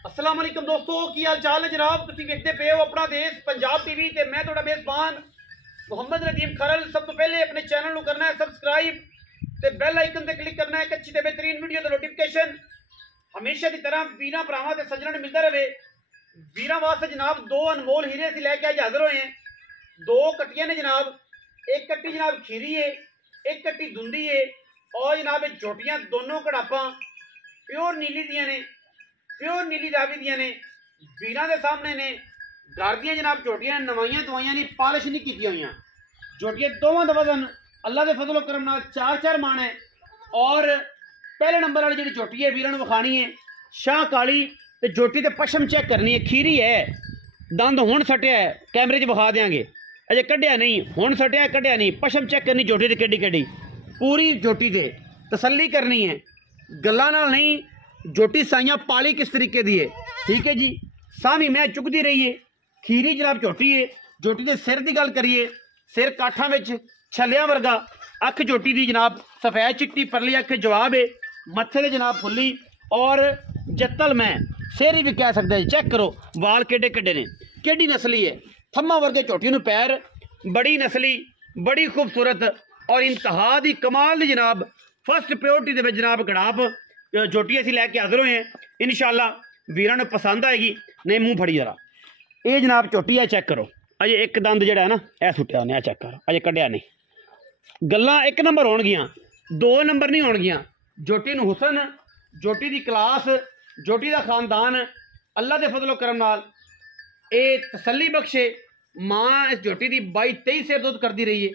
अस्सलाम वालेकुम दोस्तों, की हाल चाल है जनाब। तुसीं वेखदे पे हो अपना देश पंजाब टीवी ते मैं तुहाडा मेज़बान मुहम्मद नदीम खरल। सब तो पहले अपने चैनल को करना है सबसक्राइब ते बैल आइकन ते क्लिक करना है एक अच्छी ते बेहतरीन वीडियो दा नोटिफिकेशन हमेशा की तरह वीरां भरावां ते सज्जणां नूं मिलदा रहे। वीरां वास्ते जनाब दो अनमोल हीरे असीं लैके अज हाज़र होए हैं। दो कट्टियां ने जनाब, एक कट्टी जनाब खीरी है, एक कट्टी दुंदी है और जनाब झोटियां दोनों कड़ापां प्योर नीली दियां ने, प्योर नीली रावी दियां ने, वीरां दे सामने ने। घर दियां जनाब झोटियां नवाइयां दवाइयां नहीं, पालिश नहीं कीतियां होईयां। झोटियां दोवां दा वजन अल्लाह दे फजलो करम नाल 4-4 माण है। और पहले नंबर वाली जिहड़ी झोटी है वीरां नूं विखाणी है शाह काली ते झोटी ते पशम चेक करनी है। खीरी है, दंद हुण सटिया है, कैमरे 'च विखा देंगे, अजे कढ़िया नहीं, हुण सटिया कढ़िया नहीं। पशम चेक करनी झोटी ते केडी केडी, पूरी झोटी ते तसल्ली करनी है, गल्लां नाल नहीं। झोटी साइयां पाली किस तरीके दी है, ठीक है जी। सामी मैं चुकती रही है। खीरी जनाब झोटी है। झोटी के सिर की गल करिए, सिर काठा में छलिया वर्गा, अख झोटी की जनाब सफेद चिट्टी परली अख जवाब है, मत्थे से जनाब फुली और जत्तल में सिर ही भी कह सकते हैं। चेक करो वाल केडे केडे ने, केडी नस्ली है। थम्मा वर्गे झोटी नूं पैर, बड़ी नस्ली, बड़ी खूबसूरत और इंतहा दी कमाल दी जनाब फर्स्ट प्योरिटी दे विच जनाब गड़ाप झोटी असीं लैके हाज़र होए हैं। इंशाअल्लाह वीरां नूं पसंद आएगी। नहीं मूँह फड़ी जरा, ये जनाब झोटी है, चेक करो। अजे एक दंद जिहड़ा है ना यह सुट्टिया उन्हें, चेक करो, अजे कढ़िया नहीं। गल्लां एक नंबर होणगियां, दो नंबर नहीं होणगियां। झोटी नूं हुसन, झोटी दी क्लास, झोटी दा खानदान अल्लाह दे फजलो करम नाल ये तसल्ली बख्शे। माँ इस झोटी की 22-23 सेर दुध करती रही है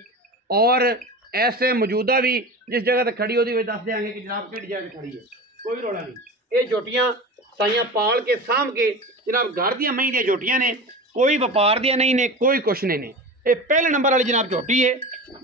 और ऐसे मौजूदा भी जिस जगह तक खड़ी होती हुई दस देंगे कि जनाब किहड़ी जगह खड़ी है, कोई रौला नहीं। ये झोटियां साइयां पाल के साम के जनाब घर दियां मई दियां झोटियां ने, कोई व्यापार दियां नहीं ने, कोई कुछ नहीं ने। ये पहले नंबर वाली जनाब झोटी है।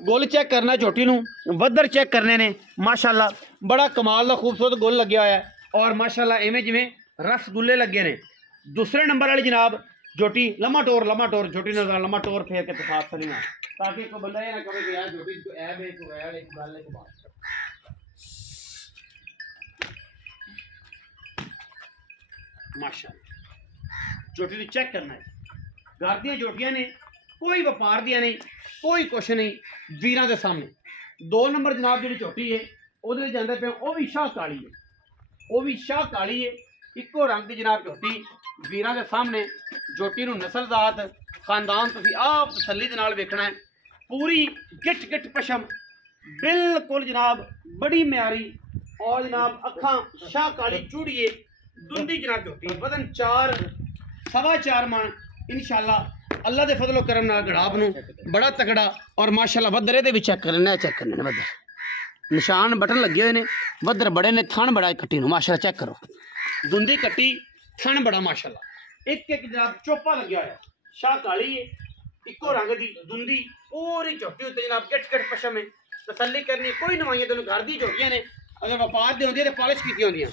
गुल चेक करना झोटी नूं, वधर चेक करने ने, माशाल्लाह बड़ा कमाल का खूबसूरत गुल लगे हुआ है और माशाल्लाह इवें जिवें रसगुल्ले लगे ने। दूसरे नंबर वाली जनाब झोटी लम्मा टोर झोटी ने लम्मा टोर फेर के तफात सलीना, ताकि कोई बंदा ये ना कहे कि यार झोटी को ऐब है, कोई ऐब है, गल है, बात माशाल्लाह झोटी को चेक करना है। घर दी झोटियां ने, कोई व्यापार दिया नहीं, कोई कुछ नहीं। वीरां दे सामने दो नंबर जनाब जी झोटी है वो जाते पे, वह भी शाह काली है, वह भी शाह काली है, इको रंग की जनाब झोटी वीरां दे सामने। झोटी नूं नस्लजात खानदान तुसीं आप तसल्ली दे नाल वेखना है। पूरी गिट गिट पशम बिल्कुल जनाब बड़ी म्यारी और जनाब अखां शाह काली चूड़िए दुंदी जनाब झोटी। वजन 4-4.25 मन इंशाअल्लाह अल्लाह दे फजलो करम नाल गड़ाप नूं बड़ा तगड़ा। और माशाअल्लाह वधर इहदे विच चेक करना, चेक करने वधर निशान बटन लगे हुए ने, वधर बड़े ने, थन बड़ा कट्टी नूं माशाअल्लाह चेक करो। दुंदी कट्टी, थन बड़ा माशाअल्लाह, एक एक जनाब चोपा लग्या होया। शाह काली है, इको रंग दी दुंदी, पूरी झोटी उत्ते जनाब गिट गिट पशम है। तसल्ली करनी, कोई नवाइयां तेनों घर दी झोटियां ने, अगर व्यापार दी होंदी ते पालिश कीती होंदियां,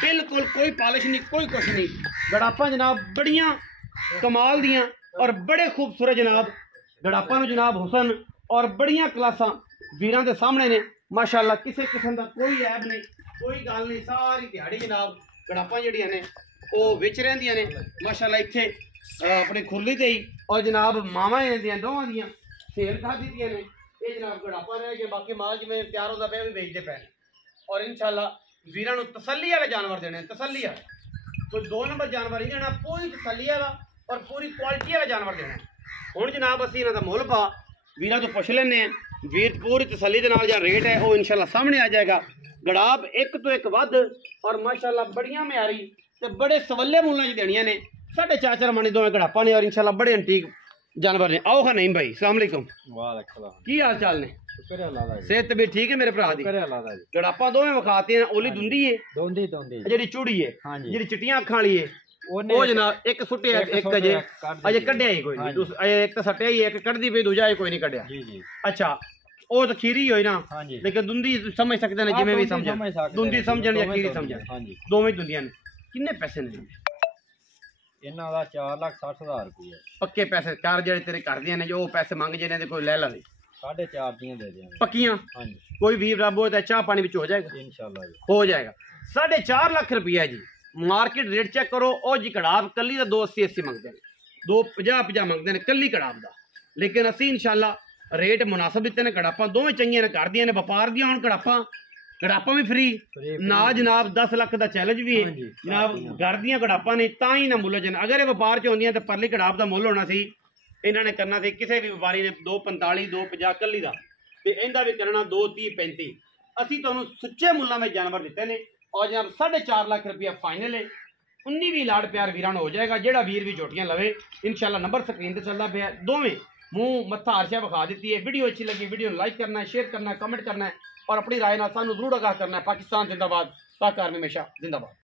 बिल्कुल कोई पालिश नहीं, कोई कुछ नहीं। गड़ापा जनाब बड़ियां कमाल दियां और बड़े खूबसूरत जनाब गड़ापा नूं जनाब हुसन और बड़ियां क्लासां वीरां दे सामने ने माशाअल्लाह। किसी किस्म का कोई ऐब नहीं, कोई गल नहीं। सारी दिहाड़ी जनाब गड़ापा जिहड़ियां ने वो विच रहिंदियां ने माशाअल्लाह इत्थे अपने खुरली ते ही। और जनाब मावां इहदियां दोवां दियां सेल खा दित्तियां ने। ये जनाब गड़ापा रह गया, बाकी माल जिवें तैयार होंदा पिया भी बेचदे पए और इंशाअल्लाह वीरां नूं तसल्ली वाले जानवर देने, तसल्ली वाले। कोई दो नंबर जानवर नहीं देना, पूरी तसल्ली वाला और पूरी क्वालिटी वाला जानवर देना। हुण जनाब असीं इन्हां दा मुल पा वीरां तो पुछ लैने हैं, वीर पूरी तसल्ली दे नाल जो रेट है वो इंशाअल्लाह सामने आ जाएगा। गड़ाप एक तो एक वध और माशाअल्लाह बड़ियां म्यारी ते बड़े सवल्ले मुल्लां च देनियां ने। 4.5 मण दोवें गड़ापा ने और इंशाअल्लाह बड़े अंटीक जानवर ने। आओ हाँ नहीं भाई, अस्सलाम वालेकुम, की हाल चाल ने? सेहत भी ठीक है मेरे भरा दी? गड़ापा दोवें विखाती हैं। ओली दुंदी है, जिहड़ी चूड़ी है, जिहड़ी चिट्टियां अखां वाली है वो जनाब एक सुट्टिया, एक अजे कढ़िया ही कोई नहीं, अजे एक तो सट्टिया ही, एक कढ़दी पई, दूजा कोई नहीं कढ़िया। अच्छा वो तो खीरी होई ना, लेकिन दुंदी समझ सकते हैं जिवें भी समझ, दुंदी समझन या खीरी समझन, दोवें दुंदियां ने। किन्ने पैसे ने इन्हां दा? 4,60,000 रुपये पक्के पैसे। चार जेडे तेरे घर दियां ने जो पैसे मंग जिन्हें दे कोई ले ला 4.5 दियां दे देंगे पक्कियां। कोई भी रब हो चाह पानी हो जाएगा, इंशाल्लाह हो जाएगा। 4.5 लाख रुपया जी ਮਾਰਕੀਟ ਰੇਟ ਚੈੱਕ ਕਰੋ। ਉਹ ਜੀ ਕੜਾਪ ਕੱਲੀ ਦਾ 280 ਮੰਗਦੇ ਨੇ, 250 ਮੰਗਦੇ ਨੇ ਕੱਲੀ ਕੜਾਪ ਦਾ। ਲੇਕਿਨ ਅਸੀਂ ਇਨਸ਼ਾਅੱਲਾ ਰੇਟ ਮੁਨਾਸਬ ਦਿੱਤੇ ਨੇ। ਕੜਾਪਾਂ ਦੋਵੇਂ ਚੰਗੀਆਂ ਨੇ, ਕਰਦੀਆਂ ਨੇ ਵਪਾਰ ਦੀਆਂ। ਹੁਣ ਕੜਾਪਾਂ ਵੀ ਫ੍ਰੀ ਨਾ ਜਨਾਬ, 10 ਲੱਖ ਦਾ ਚੈਲੰਜ ਵੀ ਹੈ ਜਨਾਬ। ਘਰ ਦੀਆਂ ਕੜਾਪਾਂ ਨੇ ਤਾਂ ਹੀ ਨਾ ਮੁੱਲ ਜਨ। ਅਗਰ ਇਹ ਵਪਾਰ 'ਚ ਹੁੰਦੀਆਂ ਤਾਂ ਪਰਲੀ ਕੜਾਪ ਦਾ ਮੁੱਲ ਹੋਣਾ ਸੀ। ਇਹਨਾਂ ਨੇ ਕਰਨਾ ਸੀ, ਕਿਸੇ ਵੀ ਵਪਾਰੀ ਨੇ 245 250 ਕੱਲੀ ਦਾ, ਤੇ ਇਹਦਾ ਵੀ ਕਰਨਾ 230 35। ਅਸੀਂ ਤੁਹਾਨੂੰ ਸੁੱਚੇ ਮੁੱਲਾਂ ਵਿੱਚ ਜਾਨਵਰ ਦਿੱਤੇ ਨੇ। ਔਰ ਜਨਾਬ 4.5 ਲੱਖ ਰੁਪਇਆ ਫਾਈਨਲ ਹੈ। 19 ਲਾੜ ਪਿਆਰ ਵੀਰਾਂ ਨੂੰ ਹੋ ਜਾਏਗਾ। ਜਿਹੜਾ ਵੀਰ ਵੀ ਝੋਟੀਆਂ ਲਵੇ ਇਨਸ਼ਾਅੱਲਾ ਨੰਬਰ ਸਕਰੀਨ ਤੇ ਚੱਲਦਾ ਪਿਆ। ਦੋਵੇਂ ਮੂੰਹ ਮੱਥਾ ਹਰਸ਼ਾ ਵਿਖਾ ਦਿੱਤੀ ਹੈ। ਵੀਡੀਓ अच्छी लगी वीडियो लाइक करना है, शेयर करना है, कमेंट करना है और अपनी राय ना सानू जरूर आगाह करना है। पाकिस्तान जिंदाबाद, पाक आर्मी हमेशा जिंदाबाद।